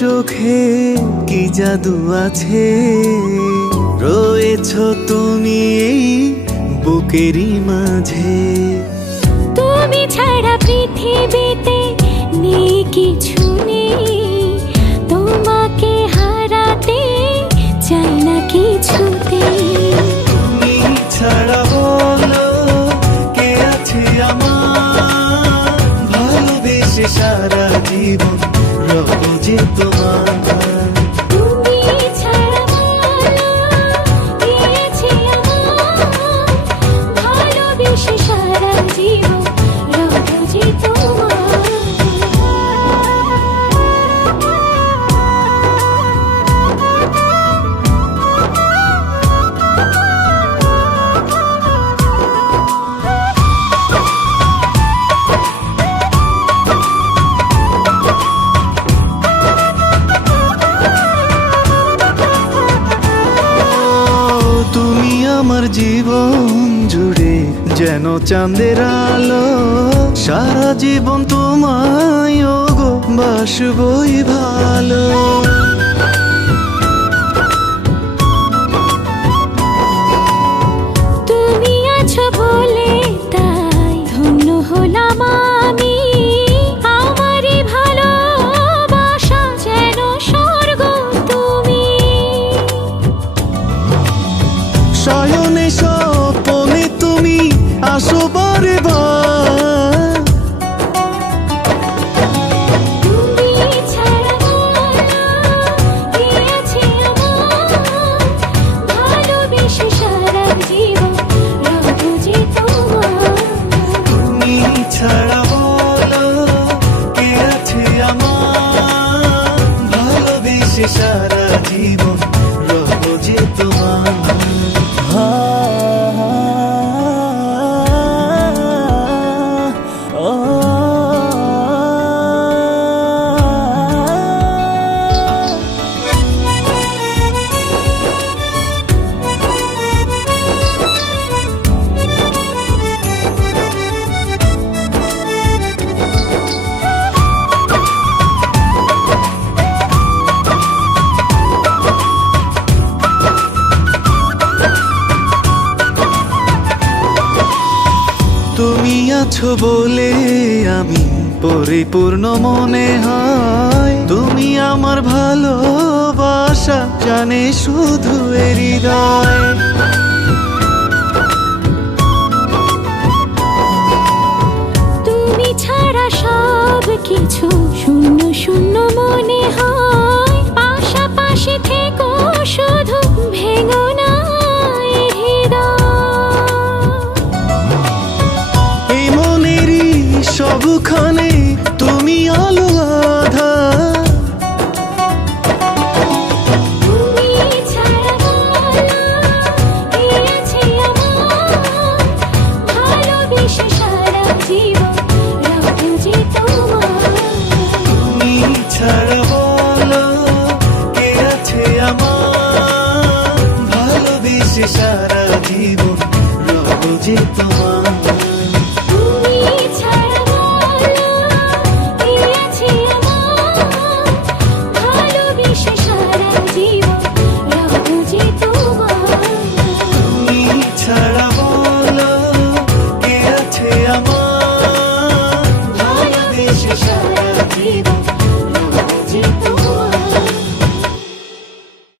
চোখে কি জাদু আছে, রয়েছো তুমি এই বুকেরই মাঝে। তুমি ছাড়া পৃথিবীতে নেই কিছু নেই, তোমাকে হারাতে চাই না কিছুতে। তুমি ছাড়া বলো কে আছে আমার, ভালোবেসে সারা জীবন রব যে তোমার। তুমি ছাড়া বলো কে আছে আমার, ভালোবেসে সারা জীবন রব যে তোমার। তুমি আমার জীবন জুড়ে যেন চাঁদের আলো, সারা জীবন তোমায় গো বাসবই ভালো। তুমি আছো বলে তাই ধন্য হলাম আমি, আমারই ভালোবাসা যেন স্বর্গ তুমি। শয়নে স্বপনে তুমি আসো বারে বার, তুমি ছাড়া বলো কে আছে আমার, ভালোবেসে সারা জীবন রব যে তোমার। তুমি ছাড়া বলো কে আছে আমার, ভালোবেসে সারা জীবন রব যে তোমার। তুমি আছো বলে আমি পরিপূর্ণ মনে হয়, তুমি আমার ভালোবাসা জানে শুধু এ হৃদয়। তুমি ছাড়া সব কিছু শূন্য শূন্য মনে হয়, পাশাপাশি থেকো শুধু ভেঙো না এ হৃদয়। এই মনেরই সবখানে তুমি আলো